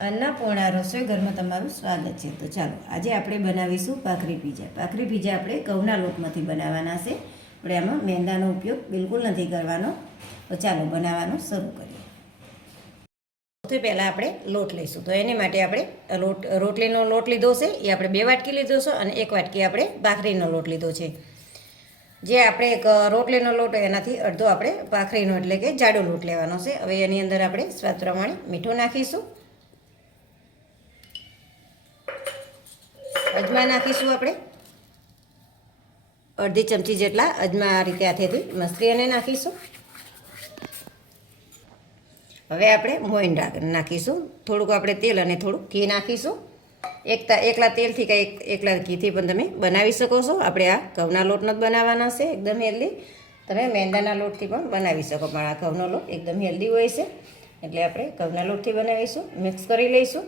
અન્નપૂર્ણા રસોઈ ઘરમાં તમારું સ્વાગત છે. તો ચાલો આજે આપણે બનાવીશું ભાખરી પીઝા. ભાખરી પીઝા આપણે ઘઉંના લોટમાંથી બનાવવાના છે. આપણે આમાં મેંદાનો ઉપયોગ બિલકુલ નથી કરવાનો. તો ચાલો બનાવવાનું શરૂ કરીએ. સૌથી પહેલાં આપણે લોટ લઈશું. તો એની માટે આપણે રોટલીનો લોટ લીધો છે, એ આપણે 2 વાટકી લીધો છે અને 1 વાટકી આપણે ભાખરીનો લોટ લીધો છે. જે આપણે એક રોટલીનો લોટ એનાથી અડધો આપણે ભાખરીનો એટલે કે જાડો લોટ લેવાનો છે. હવે એની અંદર આપણે સ્વાદ પ્રમાણે મીઠું નાખીશું, અજમા નાખીશું. આપણે અડધી ચમચી જેટલા અજમા આ રીતે હાથેથી મસળી અને નાખીશું. હવે આપણે મોઈન નાખીશું. થોડુંક આપણે તેલ અને થોડુંક ઘી નાખીશું. એકલા તેલથી કે એકલા ઘીથી પણ તમે બનાવી શકો છો. આપણે આ ઘઉંના લોટનો જ બનાવવાના છે, એકદમ હેલ્ધી. તમે મેંદાના લોટથી પણ બનાવી શકો, પણ આ ઘઉંનો લોટ એકદમ હેલ્ધી હોય છે, એટલે આપણે ઘઉંના લોટથી બનાવીશું. મિક્સ કરી લઈશું.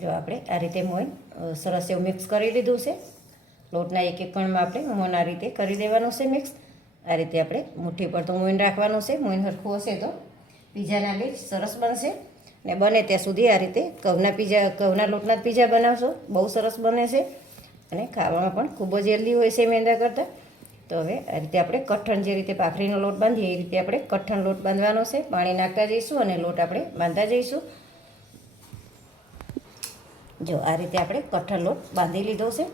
જો આપણે આ રીતે મોઈન સરસ એવું મિક્સ કરી લીધું છે. લોટના એક કણમાં આપણે મોઈન આ રીતે કરી દેવાનું છે મિક્સ. આ રીતે આપણે મુઠ્ઠી પર તો મોઈન રાખવાનું છે. મોઈન સરખું હશે તો પીઝાના લીજ સરસ બનશે. ને બને ત્યાં સુધી આ રીતે ઘઉંના લોટના જ પીઝા બનાવશો, બહુ સરસ બને છે અને ખાવામાં પણ ખૂબ જ હેલ્ધી હોય છે મેંદા કરતાં. તો હવે આ રીતે આપણે કઠણ, જે રીતે ભાખરીનો લોટ બાંધીએ એ રીતે આપણે કઠણ લોટ બાંધવાનો છે. પાણી નાખતા જઈશું અને લોટ આપણે બાંધતા જઈશું. જો આ રીતે આપણે કઠણ લોટ બાંધી લીધો છે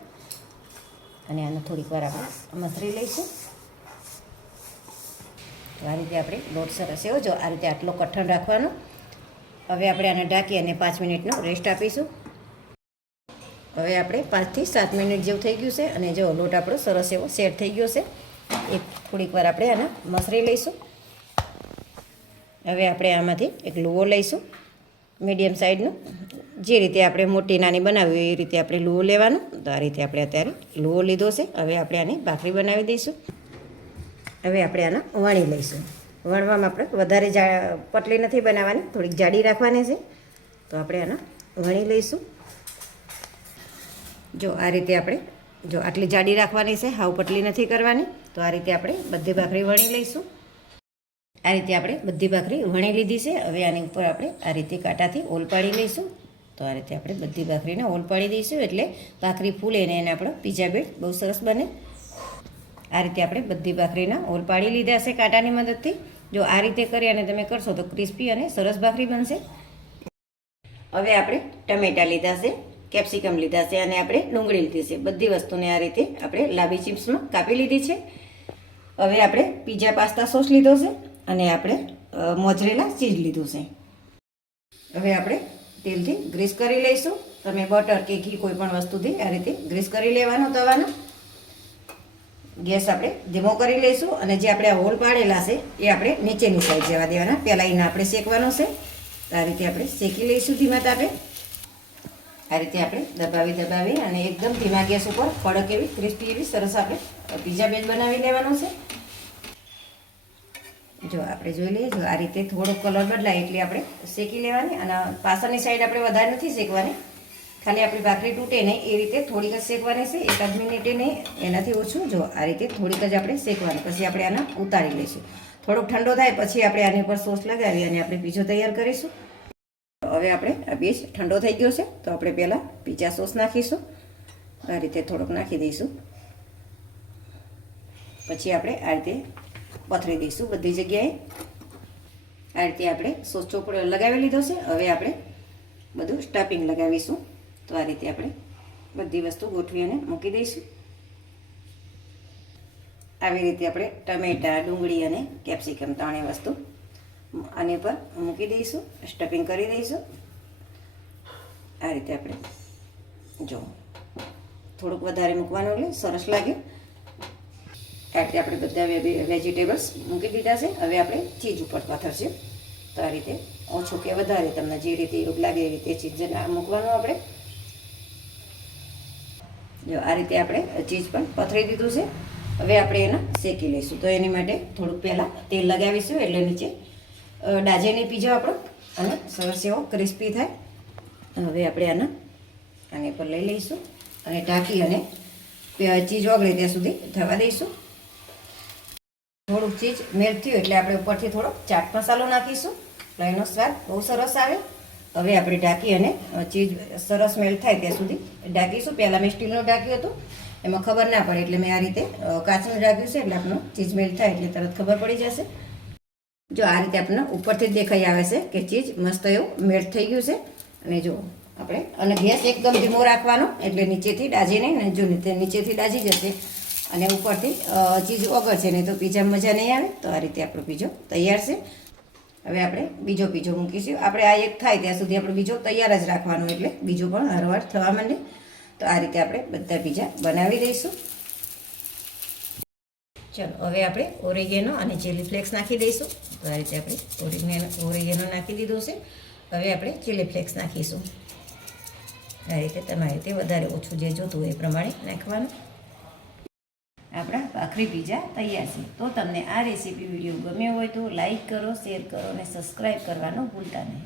અને આને થોડીક વાર આપણે મસળી લઈશું. તો આ રીતે આપણે લોટ સરસ એવો જો આ રીતે આટલો કઠણ રાખવાનો. હવે આપણે આને ઢાંકી અને 5 મિનિટનો રેસ્ટ આપીશું. હવે આપણે 5 થી 7 મિનિટ જેવું થઈ ગયું છે અને જો લોટ આપણો સરસ એવો સેટ થઈ ગયો છે. એ થોડીક વાર આપણે આને મસળી લઈશું. હવે આપણે આમાંથી એક લુવો લઈશું, મીડિયમ સાઇઝનો. જે રીતે આપણે મોટી નાની બનાવી એ રીતે આપણે લુવો લેવાનો. તો આ રીતે આપણે અત્યારે લુવો લીધો છે. હવે આપણે આની ભાખરી બનાવી દઈશું. હવે આપણે આને વણી લઈશું. વણવામાં આપણે વધારે પતલી નથી બનાવવાની, થોડીક જાડી રાખવાની છે. તો આપણે આને વણી લઈશું. જો આ રીતે આપણે આટલી જાડી રાખવાની છે, હાવ પતલી નથી કરવાની. તો આ રીતે આપણે બધી ભાખરી વણી લઈશું. આ રીતે આપણે બધી ભાખરી વણી લીધી છે. હવે આની ઉપર આપણે આ રીતે કાંટાથી ઓલ પાડી લઈશું. તો આ રીતે આપણે બધી ભાખરીને ઓલ પાડી દઈશું, એટલે ભાખરી ફૂલે ને એને આપણો પીઝા બેડ બહુ સરસ બને. આ રીતે આપણે બધી ભાખરીના ઓલ પાડી લીધા છે કાંટાની મદદથી. જો આ રીતે કરી અને તમે કરશો તો ક્રિસ્પી અને સરસ ભાખરી બનશે. હવે આપણે ટમેટાં લીધા છે, કેપ્સિકમ લીધા છે અને આપણે ડુંગળી લીધી છે. બધી વસ્તુને આ રીતે આપણે લાંબી ચિપ્સમાં કાપી લીધી છે. હવે આપણે પીઝા પાસ્તા સોસ લીધો છે અને આપણે મોઝરેલા ચીઝ લીધું છે. હવે આપણે તેલથી ગ્રીસ કરી લઈશું. તમે બટર કે ઘી કોઈ પણ વસ્તુથી આ રીતે ગ્રીસ કરી લેવાનો તવાનો. ગેસ આપણે ધીમો કરી લઈશું અને જે આપણે આ હોલ પાડેલા છે એ આપણે નીચેની સાઈડ જવા દેવાના. પહેલાં એને આપણે શેકવાનું છે. આ રીતે આપણે શેકી લઈશું ધીમા તાપે. આ રીતે આપણે દબાવી અને એકદમ ધીમા ગેસ ઉપર કડક એવી ક્રિસ્પી એવી સરસ આપણે પીઝા બેઝ બનાવી લેવાનો છે. જો આપણે જોઈ લઈએ, જો આ રીતે થોડો કલર બદલાય એટલે આપણે શેકી લેવાની. અને પાછળની સાઈડ આપણે વધારે નથી શેકવાની, ખાલી આપણી ભાખરી તૂટે નહીં એ રીતે થોડીક જ શેકવાની છે. 1 મિનિટે નહીં, એનાથી ઓછું. જો આ રીતે થોડીક જ આપણે શેકવાની. પછી આપણે આને ઉતારી લઈશું. થોડોક ઠંડો થાય પછી આપણે આની ઉપર સોસ લગાવી અને આપણે પીઝો તૈયાર કરીશું. હવે આપણે આ બેઝ ઠંડો થઈ ગયો છે તો આપણે પહેલાં પીઝા સોસ નાખીશું. આ રીતે થોડોક નાખી દઈશું. પછી આપણે આ રીતે પથરી દઈશું બધી જગ્યાએ. આ રીતે આપણે સોસ ચોપડો લગાવી લીધો છે. હવે આપણે બધું સ્ટફિંગ લગાવીશું. તો આ રીતે આપણે બધી વસ્તુ ગોઠવી અને મૂકી દઈશું. આવી રીતે આપણે ટમેટાં, ડુંગળી અને કેપ્સિકમ ત્રણેય વસ્તુ આની પર મૂકી દઈશું, સ્ટફિંગ કરી દઈશું. આ રીતે આપણે જો થોડુંક વધારે મૂકવાનું એટલે સરસ લાગે. આ રીતે આપણે બધા વેજીટેબલ્સ મૂકી દીધા છે. હવે આપણે ચીઝ ઉપર પાથરશું. તો આ રીતે ઓછું કે વધારે તમને જે રીતે યોગ લાગે એ રીતે ચીઝ મૂકવાનું આપણે. જો આ રીતે આપણે ચીઝ પણ પથરી દીધું છે. હવે આપણે એને શેકી લઈશું. તો એની માટે થોડુંક પહેલાં તેલ લગાવીશું એટલે નીચે ડાજે નહીં પીઝો આપણો અને સરસ એવો ક્રિસ્પી થાય. હવે આપણે આની પર લઈ લઈશું અને ઢાંકી અને ચીઝ ઓગળે ત્યાં સુધી થવા દઈશું. થોડુંક ચીઝ મેલ્ટ થયું એટલે આપણે ઉપરથી થોડો ચાટ મસાલો નાખીશું. એટલે એનો સ્વાદ બહુ સરસ આવે. હવે આપણે ઢાંકી અને ચીઝ સરસ મેલ્ટ થાય ત્યાં સુધી ઢાંકીશું. પહેલાં મેં સ્ટીલનું ઢાંક્યું હતું, એમાં ખબર ના પડે એટલે મેં આ રીતે કાચનું ઢાંક્યું છે, એટલે આપણું ચીઝ મેલ્ટ થાય એટલે તરત ખબર પડી જશે. જો આ રીતે આપણને ઉપરથી જ દેખાઈ આવે છે કે ચીઝ મસ્ત એવું મેલ્ટ થઈ ગયું છે. અને જો આપણે અને ગેસ એકદમ ધીમો રાખવાનો, એટલે નીચેથી દાજી નહીં ને, જો નીચેથી દાજી જશે અને ઉપરથી ચીઝ ઓગળશે નહીં તો પીઝા મજા નહીં આવે. તો આ રીતે આપણો પીઝો તૈયાર છે. હવે આપણે બીજો પીઝો મૂકીશું. આપણે આ એક થાય ત્યાં સુધી આપણે બીજો તૈયાર જ રાખવાનો, એટલે બીજો પણ હરવાર થવા માંડે. તો આ રીતે આપણે બધા પીઝા બનાવી દઈશું. ચલો હવે આપણે ઓરેગેનો અને ચીલી ફ્લેક્સ નાખી દઈશું. તો આ રીતે આપણે ઓરેગેનો નાખી દીધો છે. હવે આપણે ચીલી ફ્લેક્સ નાખીશું. આ રીતે તમારી રીતે વધારે ઓછું જે જોતું હોય એ પ્રમાણે નાખવાનું. આપણા ભાખરી પીઝા તૈયાર છે. તો તમને આ રેસીપી વિડીયો ગમ્યો હોય તો લાઈક કરો, શેર કરો અને સબસ્ક્રાઈબ કરવાનું ભૂલતા નહીં.